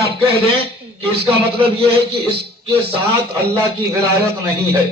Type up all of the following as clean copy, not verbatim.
آپ کہہ دیں کہ اس کا مطلب یہ ہے کہ اس کے ساتھ اللہ کی ولایت نہیں ہے.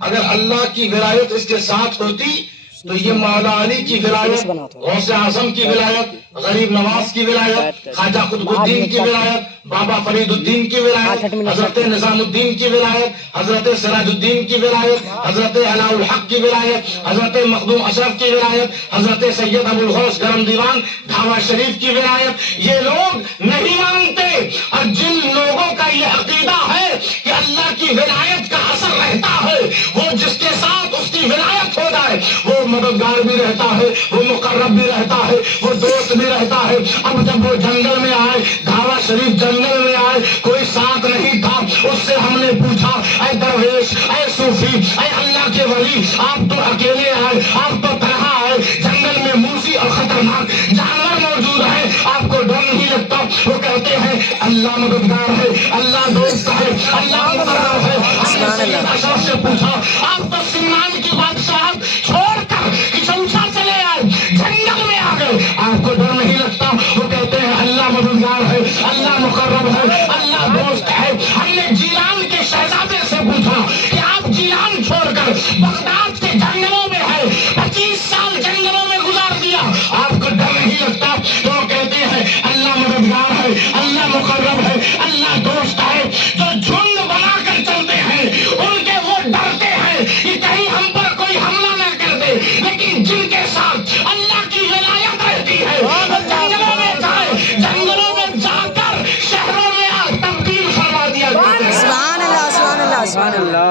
اگر اللہ کی ولایت اس کے ساتھ ہوتی تو یہ مولا علی کی ولایت، غوث اعظم کی ولایت، غریب نواز کی ولایت، خواجہ قطب الدین کی ولایت، بابا فرید الدین کی ولایت، حضرت نظام الدین کی ولایت، حضرت سراج الدین کی ولایت، حضرت علاء الحق کی ولایت، حضرت مخدوم اشرف کی ولایت، حضرت سید ابو الغوث گرم دیوان دھاوا شریف کی ولایت. یہ لوگ نہیں مانتے. اور جن لوگوں کا یہ عقیدہ ہے کہ اللہ کی ولایت کا اثر رہتا ہے، وہ جس کے ساتھ اس کی ولایت ہو جائے وہ مددگار بھی رہتا ہے، وہ مقرب بھی رہتا ہے، وہ دوست بھی رہتا ہے. اب جب وہ جنگل میں آئے، دھاوا شریف جنگل میں آئے، کوئی ساتھ نہیں تھا. اس سے ہم نے پوچھا، اے درویش، اے صوفی، اے اللہ کے ولی، آپ تو اکیلے آئے، آپ تو تنہا آئے، جنگل میں موذی اور خطرناک جانور موجود ہے، آپ کو ڈر نہیں لگتا؟ وہ کہتے ہیں اللہ مددگار ہے، اللہ دوست ہے، اللہ مقرب ہے. ہم نے سید اشرف سے پوچھا، آپ تو سمنان کی بادشاہت چھوڑ کر کشمشا چلے آئے، جنگل میں آ گئے، آپ کو ڈر نہیں لگتا؟ وہ کہتے ہیں اللہ مددگار ہے، اللہ مقرب ہے، اللہ دوست ہے. ہم نے جیلان کے شہزادے سے پوچھا کہ آپ جیلان چھوڑ کر بغداد کے جنگلوں میں ہے، 25 سال جنگلوں میں گزار دیا، آپ کو ڈر نہیں لگتا؟ تو وہ کہتے ہیں اللہ مددگار ہے، اللہ مقرب ہے، اللہ دوست ہے. جو جھنڈ بنا کر چلتے ہیں ان کے وہ ڈرتے ہیں کہ کہیں ہم پر کوئی حملہ نہ کر دے، لیکن جن کے ساتھ اللہ کی ولایت رہتی ہے وہ جنگلوں میں جائے، جنگلوں میں جا کر شہروں میں تبدیل فرما دیا جاتا ہے. سبحان اللہ، سبحان اللہ، سبحان اللہ.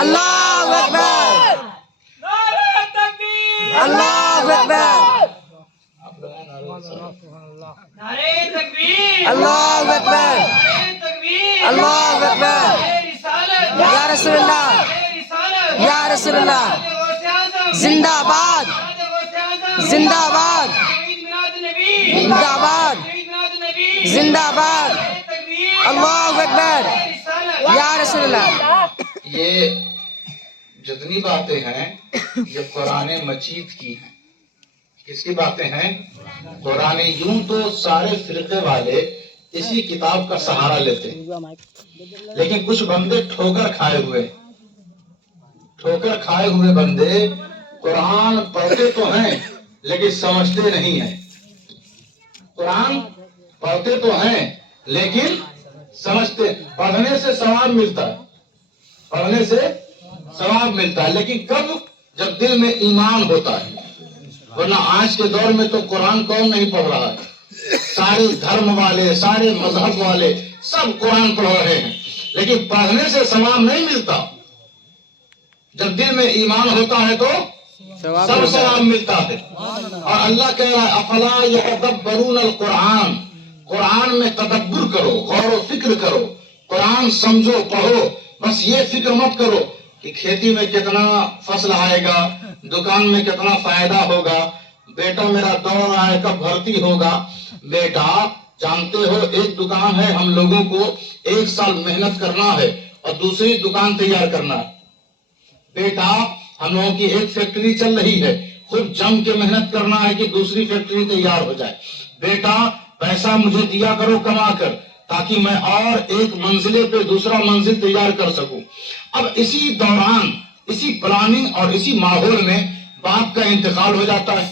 اللہ اکبر، اللہ اکبر، اللہ اکبر، اللہ اکبر. یا رسول اللہ، یا رسول اللہ، زندہ آباد، زندہ آباد، زندہ آباد، زندہ آباد. اللہ اکبر، یا رسول اللہ. یہ جتنی باتیں ہیں یہ قرآن مجید کی ہیں. کس کی باتیں ہیں؟ قرآن. یوں تو سارے فرقے والے اسی کتاب کا سہارا لیتے ہیں، لیکن کچھ بندے ٹھوکر کھائے ہوئے، ٹھوکر کھائے ہوئے بندے قرآن پڑھتے تو ہیں لیکن سمجھتے نہیں ہیں. قرآن پڑھتے تو ہیں لیکن سمجھتے. پڑھنے سے ثواب ملتا ہے، پڑھنے سے ثواب ملتا ہے، لیکن کب؟ جب دل میں ایمان ہوتا ہے. ورنہ آج کے دور میں تو قرآن کون نہیں پڑھ رہا ہے؟ سارے دھرم والے، سارے مذہب والے سب قرآن پڑھ رہے ہیں، لیکن پڑھنے سے ثواب نہیں ملتا. جب دل میں ایمان ہوتا ہے تو سب ثواب ملتا ہے. اور اللہ کہہ رہا ہے افلا یتدبرون القرآن، قرآن میں تدبر کرو، غور و فکر کرو، قرآن سمجھو، پڑھو. بس یہ فکر مت کرو کہ کھیتی میں کتنا فصل آئے گا، دکان میں کتنا فائدہ ہوگا، بیٹا میرا دوڑ رہا ہے کب بھرتی ہوگا. بیٹا جانتے ہو ایک دکان ہے، ہم لوگوں کو 1 سال محنت کرنا ہے اور دوسری دکان تیار کرنا ہے. بیٹا ہم لوگوں کی ایک فیکٹری چل رہی ہے، خود جم کے محنت کرنا ہے کہ دوسری فیکٹری تیار ہو جائے. بیٹا پیسہ مجھے دیا کرو کما کر، تاکہ میں اور ایک منزلے پہ دوسرا منزل تیار کر سکوں. اب اسی دوران، اسی پلاننگ اور اسی ماحول میں باپ کا انتقال ہو جاتا ہے،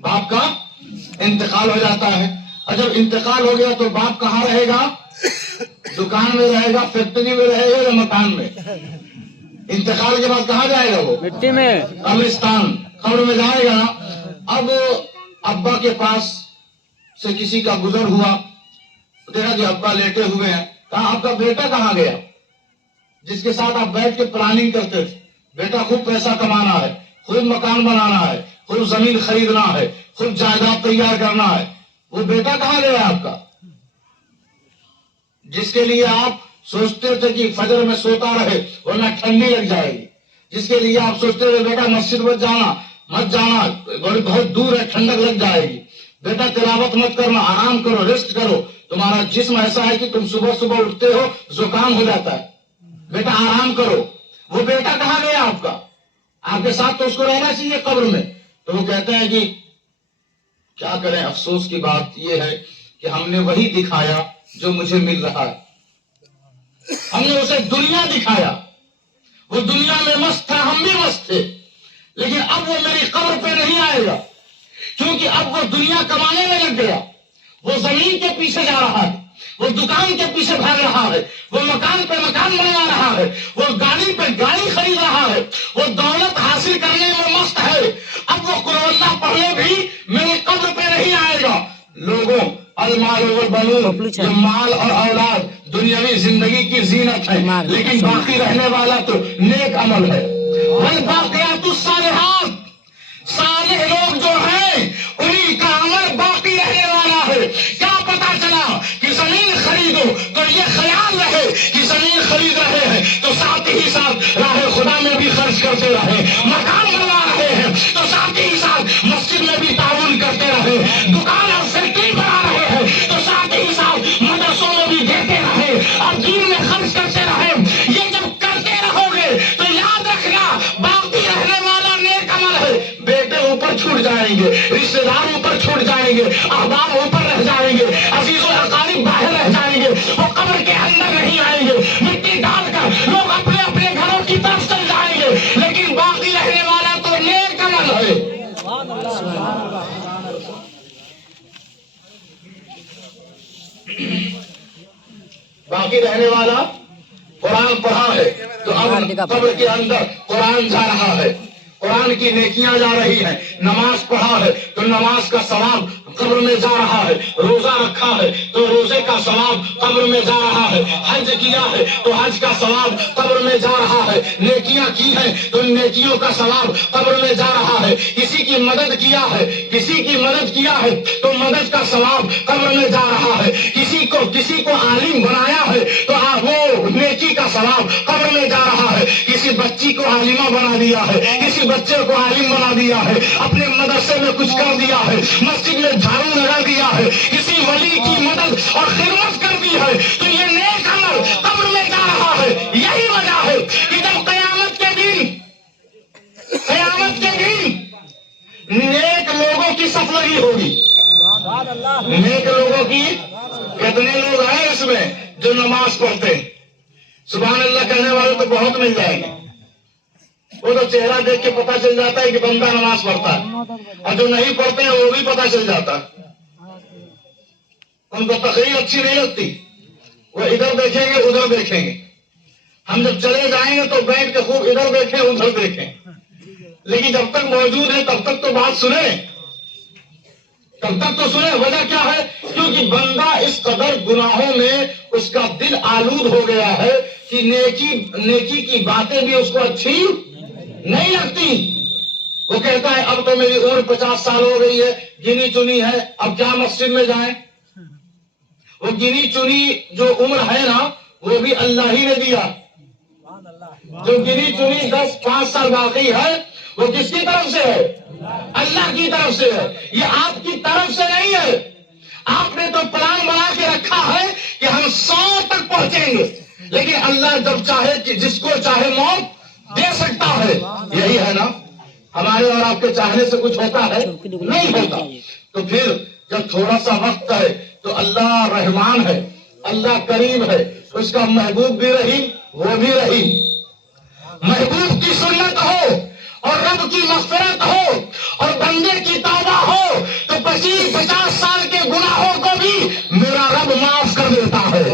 باپ کا انتقال ہو جاتا ہے. اور جب انتقال ہو گیا تو باپ کہاں رہے گا؟ دکان میں رہے گا، فیکٹری میں رہے گا یا مکان میں؟ انتقال کے بعد کہاں جائے گا؟ وہ مٹی میں، قبرستان، قبر میں جائے گا. اب ابا کے پاس سے کسی کا گزر ہوا، دیکھا کہ ابا لیٹے ہوئے ہیں، کہا آپ کا بیٹا کہاں گیا جس کے ساتھ آپ بیٹھ کے پلاننگ کرتے تھے؟ بیٹا خوب پیسہ کمانا ہے، خود مکان بنانا ہے، خود زمین خریدنا ہے، خود جائیداد تیار کرنا ہے. وہ بیٹا کہاں گیا آپ کا جس کے لیے آپ سوچتے تھے کہ فجر میں سوتا رہے ورنہ ٹھنڈی لگ جائے گی، جس کے لیے آپ سوچتے تھے بیٹا مسجد مت جانا بہت دور ہے ٹھنڈک لگ جائے گی، بیٹا تلاوت مت کرنا، آرام کرو، ریسٹ کرو، تمہارا جسم ایسا ہے کہ تم صبح صبح اٹھتے ہو زکام ہو جاتا ہے، بیٹا آرام کرو. وہ بیٹا کہاں گیا آپ کا؟ آپ کے ساتھ تو اس کو رہنا چاہیے قبر میں. تو وہ کہتا ہے کہ کیا کریں، افسوس کی بات یہ ہے کہ ہم نے وہی دکھایا جو مجھے مل رہا ہے. ہم نے اسے دنیا دکھایا، وہ دنیا میں مست تھا، ہم بھی مست تھے، لیکن اب وہ میری قبر پہ نہیں آئے گا، کیونکہ اب وہ دنیا کمانے میں لگ گیا. وہ زمین کے پیچھے جا رہا ہے، وہ دکان کے پیچھے بھاگ رہا ہے، وہ مکان پہ مکان بنوا رہا ہے، وہ گاڑی پہ گاڑی خرید رہا ہے، وہ دولت حاصل کرنے میں مست ہے. اب وہ قرآن اللہ پڑھنے بھی میری قبر پہ نہیں آئے گا. لوگوں، المال والبنون، یہ مال اور اولاد دنیاوی زندگی کی زینت ہے، لیکن باقی رہنے والا تو نیک عمل ہے. والباقیات الصالحات، صالح لوگ جو ہیں انہی کا عمل باقی رہنے والا ہے. کیا پتا چلا کہ زمین خریدو تو یہ خیال رہے کہ زمین خرید رہے ہیں تو ساتھ ہی ساتھ راہ خدا میں بھی خرچ کرتے رہے، مکان بنوا رہے ہیں تو ساتھ ہی ساتھ مسجد میں بھی تعاون کرتے رہے، دکان اور فیکٹری بنا رہے ہیں تو ساتھ ہی ساتھ مدرسوں میں بھی دیتے رہے اور دین میں خرچ کرتے رہے. یہ جب کرتے رہو گے تو یاد رکھنا باقی رہنے والا نیک عمل ہے. بیٹے اوپر چھوٹ جائیں گے، رشتے دار اوپر چھوٹ جائیں گے، احباب اوپر رہ جائیں گے، عزیز و اقارب باہر رہ جائیں گے، وہ قبر کے اندر نہیں آئیں گے. مٹی ڈال کر لوگ اپنے اپنے گھروں کی طرف چل جائیں گے، لیکن باقی رہنے والا تو نیک عمل ہے. باقی رہنے والا قرآن پڑھا ہے تو اب قبر کے اندر قرآن جا رہا ہے، قرآن کی نیکیاں جا رہی ہیں. نماز پڑھا ہے تو نماز کا ثواب قبر میں جا رہا ہے. روزہ رکھا ہے تو روزے کا ثواب قبر میں جا رہا ہے. حج کیا ہے تو حج کا ثواب قبر میں جا رہا ہے. نیکیاں کی ہیں تو نیکیوں کا ثواب قبر میں جا رہا ہے. کسی کی مدد کیا ہے، کسی کی مدد کیا ہے تو مدد کا ثواب قبر میں جا رہا ہے. کسی کو عالم بنایا ہے تو وہ نیکی کا ثواب قبر میں جا رہا ہے. کسی بچی کو عالمہ بنا دیا ہے، کسی بچے کو عالم بنا دیا ہے، اپنے مدرسے میں کچھ کر دیا ہے، مسجد میں جھاڑو لگا دیا ہے، کسی ولی کی مدد اور خدمت کر دی ہے تو یہ نیک عمل قبر میں جا رہا ہے. یہی وجہ ہے کہ جب قیامت کے دن نیک لوگوں کی صف لگی ہوگی. نیک لوگوں کی کتنے لوگ ہیں اس میں جو نماز پڑھتے ہیں؟ سبحان اللہ کہنے والے تو بہت مل جائیں گے. وہ تو چہرہ دیکھ کے پتا چل جاتا ہے کہ بندہ نماز پڑھتا ہے، اور جو نہیں پڑھتے ہیں وہ بھی پتا چل جاتا ہے. ان کو تقریر اچھی نہیں لگتی، وہ ادھر دیکھیں گے ادھر دیکھیں گے. ہم جب چلے جائیں گے تو بیٹھ کے خوب ادھر دیکھیں ادھر دیکھیں، لیکن جب تک موجود ہے تب تک تو بات سنیں، تب تک تو سنیں. وجہ کیا ہے؟ کیونکہ بندہ اس قدر گناہوں میں اس کا دل آلود ہو گیا ہے کہ نیکی کی باتیں بھی اس کو اچھی نہیں لگتی. وہ کہتا ہے اب تو میری عمر 50 سال ہو گئی ہے، گنی چنی ہے، اب کیا مسجد میں جائیں. وہ گنی چنی جو عمر ہے نا وہ بھی اللہ ہی نے دیا. جو گنی چنی 10-5 سال باقی ہے وہ کس کی طرف سے ہے؟ اللہ کی طرف سے ہے. یہ آپ کی طرف سے نہیں ہے. آپ نے تو پلان بنا کے رکھا ہے کہ ہم 100 تک پہنچیں گے، لیکن اللہ جب چاہے کہ جس کو چاہے موت دے سکتا ہے. یہی ہے نا، ہمارے اور آپ کے چاہنے سے کچھ ہوتا ہے؟ نہیں ہوتا. تو پھر جب تھوڑا سا وقت ہے تو اللہ رحمان ہے، اللہ کریم ہے، اس کا محبوب بھی رحیم وہ بھی رحیم. محبوب کی سنت ہو اور رب کی مغفرت ہو اور بندے کی توبہ ہو تو 50 سال کے گناہوں کو بھی میرا رب معاف کر دیتا ہے.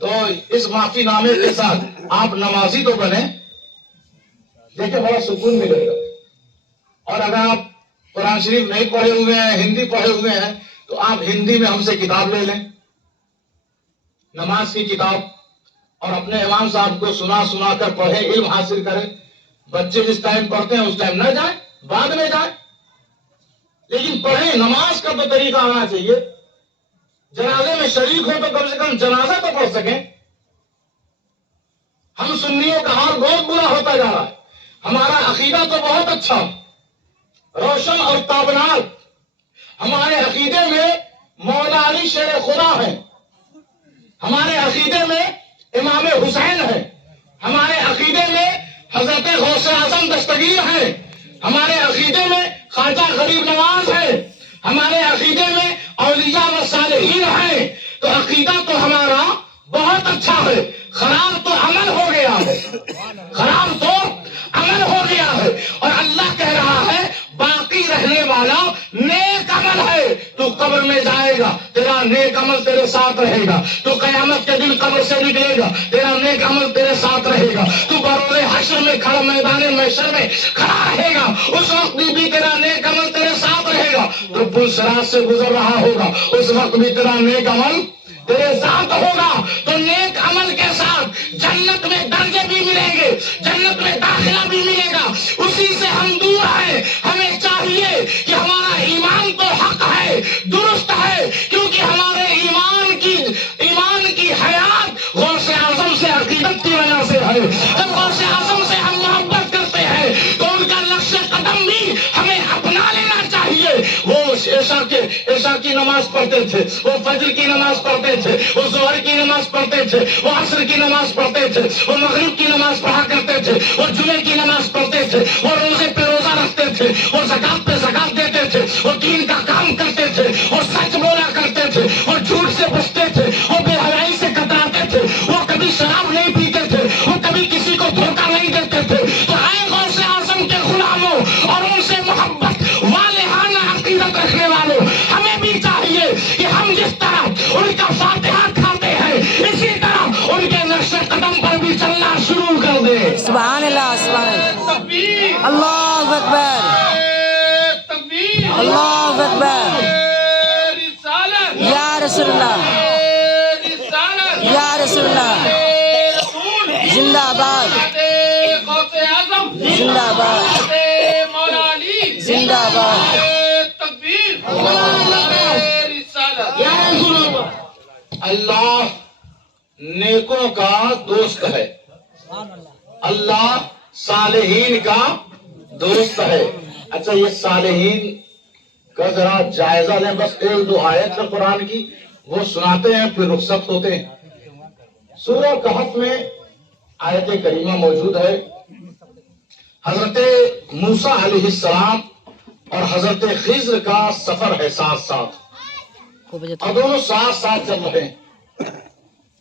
تو اس معافی نامے کے ساتھ آپ نمازی تو بنے، دیکھیں بڑا سکون ملے گا. اور اگر آپ قرآن شریف نہیں پڑھے ہوئے ہیں، ہندی پڑھے ہوئے ہیں تو آپ ہندی میں ہم سے کتاب لے لیں، نماز کی کتاب، اور اپنے امام صاحب کو سنا کر پڑھیں، علم حاصل کریں. بچے جس ٹائم پڑھتے ہیں اس ٹائم نہ جائیں، بعد میں جائیں، لیکن پڑھیں. نماز کا تو طریقہ آنا چاہیے. جنازے میں شریک ہو تو کم سے کم جنازہ تو پڑھ سکیں. ہم سنیوں کا حال بہت برا ہوتا جا رہا ہے. ہمارا عقیدہ تو بہت اچھا، روشن اور تابناک. ہمارے عقیدے میں مولا علی شیر خدا ہے، ہمارے عقیدے میں امام حسین ہے، ہمارے عقیدے میں حضرت غوث اعظم دستگیر ہیں، ہمارے عقیدے میں خواجہ غریب نواز ہے، ہمارے عقیدے میں اولیاء و صالحین ہیں، تو عقیدہ تو ہمارا بہت اچھا ہے، خراب تو عمل ہو گیا ہے، خراب تو عمل ہو گیا ہے، اور اللہ کہہ رہا ہے باقی رہنے والا نیک عمل ہے، تو قبر میں جائے گا تیرا نیک عمل تیرے ساتھ رہے گا، تو قیامت کے دن قبر سے نکلے گا تیرا نیک عمل تیرے ساتھ رہے گا، تو بروز حشر میں کھڑا میدان محشر میں کھڑا رہے گا، اس وقت بھی تیرا نیک عمل تیرے ساتھ رہے گا، تو پل صراط سے گزر رہا ہوگا اس وقت بھی تیرا نیک عمل تیرے ساتھ ہوگا، تو نیک عمل کے ساتھ جنت میں درجے بھی ملیں گے، جنت میں داخلہ بھی ملے گا، اسی سے ہم دور ہیں، ہمیں چاہیے کہ ہمارا ایمان تو حق ہے، درست ہے، کیونکہ ہمارے ایمان کی حیات غوث اعظم سے عقیدت کی وجہ سے ہے، جب غوث اعظم سے ہم محبت کرتے ہیں تو ان کا نقش قدم بھی ہمیں اپنا لینا چاہیے، وہ عشاء کی نماز پڑھتے تھے، وہ فجر کی نماز پڑھتے تھے، وہ ظہر کی نماز پڑھتے تھے، وہ عصر کی نماز پڑھتے تھے، وہ مغرب کی نماز پڑھا کرتے تھے، وہ جمعے کی نماز پڑھتے تھے، وہ روزے پہ روزہ رکھتے تھے، وہ زکات پہ زکات دیتے تھے، وہ دین کا کام کرتے تھے، وہ سچ بولا کرتے تھے، وہ جھوٹ سے بچتے تھے، وہ بے حیائی سے کتراتے تھے، وہ کبھی شراب نہیں پیتے تھے، وہ کبھی کسی کو دھوکہ نہیں دیتے تھے، تو اے غوث اعظم کے غلاموں اور ان سے محبت والہانہ عقیدت رکھنے والوں، ہمیں بھی چاہیے کہ ہم جس طرح ان کا فاتحہ کھاتے ہیں اسی طرح ان کے نقش قدم پر بھی چلنا شروع کر دیں۔ سبحان اللہ، سبحان اللہ، تکبیر، اللہ اکبر، تکبیر، اللہ اکبر، رسالت، یا رسول اللہ، رسالت، یا رسول اللہ، زندہ آباد، غوث اعظم، زندہ آباد، مولا علی، زندہ آباد، تکبیر، رسالت، یا رسول اللہ۔ اللہ نیکوں کا دوست ہے، اللہ صالحین کا دوست ہے۔ اچھا یہ صالحین کا ذرا جائزہ لیں، بس ایک دو آیت ہے قرآن کی وہ سناتے ہیں پھر رخصت ہوتے ہیں۔ سورہ کہف میں آیت کریمہ موجود ہے، حضرت موسیٰ علیہ السلام اور حضرت خضر کا سفر ہے ساتھ ساتھ، اور دونوں ساتھ ساتھ چل رہے ہیں،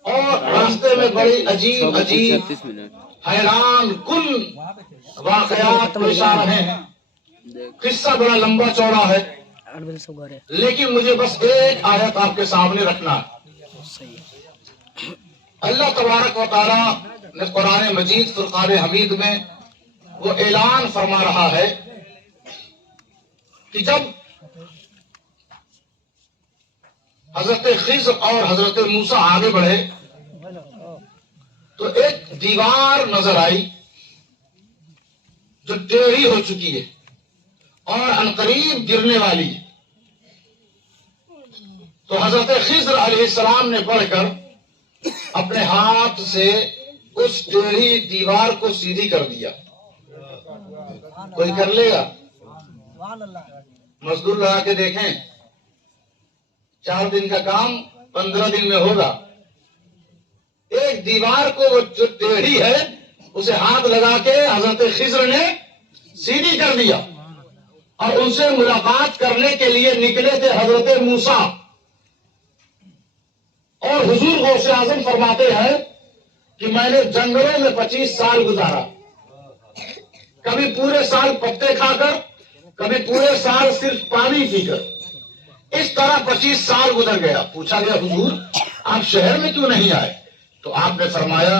اور راستے میں بڑی عجیب عجیب حیران کن واقعات پیش آ رہے ہیں، قصہ بڑا لمبا چوڑا ہے، لیکن مجھے بس ایک آیت آپ کے سامنے رکھنا ہے۔ اللہ تبارک و تعالی نے قرآن مجید فرقان حمید میں وہ اعلان فرما رہا ہے کہ جب حضرت خضر اور حضرت موسیٰ آگے بڑھے تو ایک دیوار نظر آئی جو ٹیڑھی ہو چکی ہے اور عنقریب گرنے والی ہے، تو حضرت خضر علیہ السلام نے بڑھ کر اپنے ہاتھ سے اس ٹیڑھی دیوار کو سیدھی کر دیا۔ کوئی کر لے گا؟ مزدور لگا کے دیکھیں، 4 دن کا کام 15 دن میں ہوگا۔ ایک دیوار کو وہ جو ٹیڑھی ہے اسے ہاتھ لگا کے حضرت خضر نے سیدھی کر دیا، اور ان سے ملاقات کرنے کے لیے نکلے تھے حضرت موسیٰ، اور حضور غوث اعظم فرماتے ہیں کہ میں نے جنگلوں میں 25 سال گزارا، کبھی پورے سال پتے کھا کر، کبھی پورے سال صرف پانی پی کر، اس طرح 25 سال گزر گیا۔ پوچھا گیا حضور آپ شہر میں کیوں نہیں آئے؟ تو آپ نے فرمایا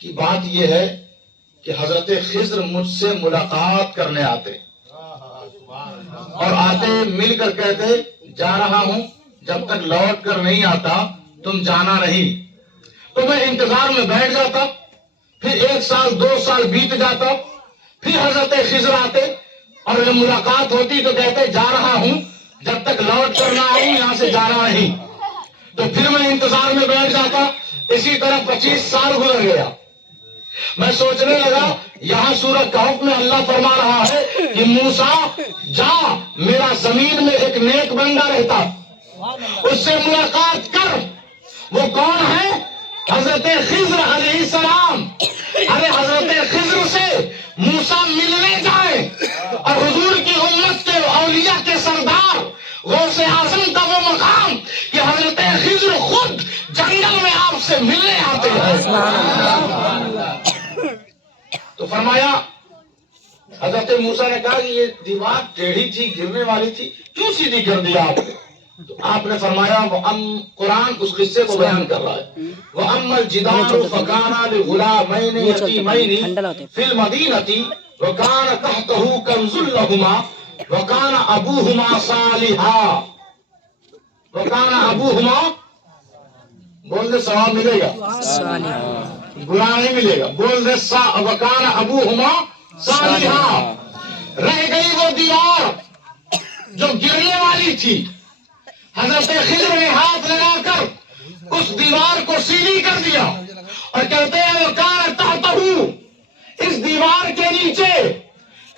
کہ بات یہ ہے کہ حضرت خضر مجھ سے ملاقات کرنے آتے، اور آتے مل کر کہتے جا رہا ہوں، جب تک لوٹ کر نہیں آتا تم جانا نہیں، تو میں انتظار میں بیٹھ جاتا، پھر 1 سال 2 سال بیت جاتا، پھر حضرت خضر آتے اور جب ملاقات ہوتی تو کہتے جا رہا ہوں، جب تک لوٹ کر نہ آؤں یہاں سے جانا نہیں، تو پھر میں انتظار میں بیٹھ جاتا۔ اسی طرح 25 سال گزر گیا۔ میں سوچنے لگا یہاں سورہ کہف میں اللہ فرما رہا ہے کہ موسیٰ جا، میرا زمین میں ایک نیک بندہ رہتا، اس سے ملاقات کر۔ وہ کون ہے؟ حضرت خضر علیہ السلام۔ ارے حضرت خضر سے موسیٰ ملنے جائے اور حضور کی امت کے اولیاء کے سردار غوث اعظم کا وہ مقام کہ حضرت خضر خود جنگل میں آپ سے ملنے آتے ہیں. تو فرمایا حضرت موسیٰ نے کہا کہ یہ دیوار ٹیڑھی تھی, گرنے والی تھی, کیوں سیدھی کر دیا آپ نے؟ تو آپ نے فرمایا قرآن اس قصے کو بیان کر رہا ہے. وَأَمَّا الْجِدَارُ فَكَانَ لِغُلَامَيْنِ يَتِيمَيْنِ فِي الْمَدِينَةِ وَكَانَ تَحْتَهُ كَنْزٌ لَهُمَا وَكَانَ أَبُوهُمَا صَالِحًا. وَكَانَ أَبُوهُمَا بول دے ثواب ملے گا, برا نہیں ملے گا. بول دے وَكَانَ أَبُوهُمَا صَالِحًا. رہ گئی وہ دیوار جو گرنے والی تھی. حضرت خضر نے ہاتھ لگا کر اس دیوار کو سیدھی کر دیا اور کہتے ہیں وَكَانَ تَحْتَهُ, اس دیوار کے نیچے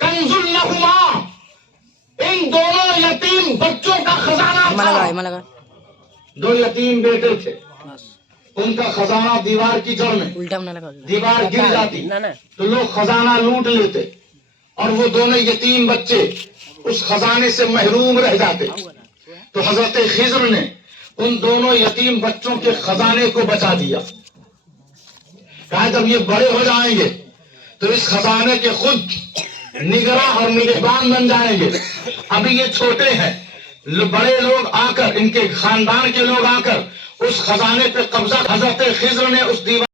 کنز لہما, ان دونوں یتیم بچوں کا خزانہ تھا. دو یتیم بیٹے تھے, ان کا خزانہ دیوار کی جڑ میں. دیوار گر جاتی تو لوگ خزانہ لوٹ لیتے اور وہ دونوں یتیم بچے اس خزانے سے محروم رہ جاتے. تو حضرت خضر نے ان دونوں یتیم بچوں کے خزانے کو بچا دیا. کہا جب یہ بڑے ہو جائیں گے تو اس خزانے کے خود نگراں اور نگہبان بن جائیں گے. ابھی یہ چھوٹے ہیں, بڑے لوگ آ کر, ان کے خاندان کے لوگ آ کر اس خزانے پہ قبضہ. حضرت خضر نے اس دیوار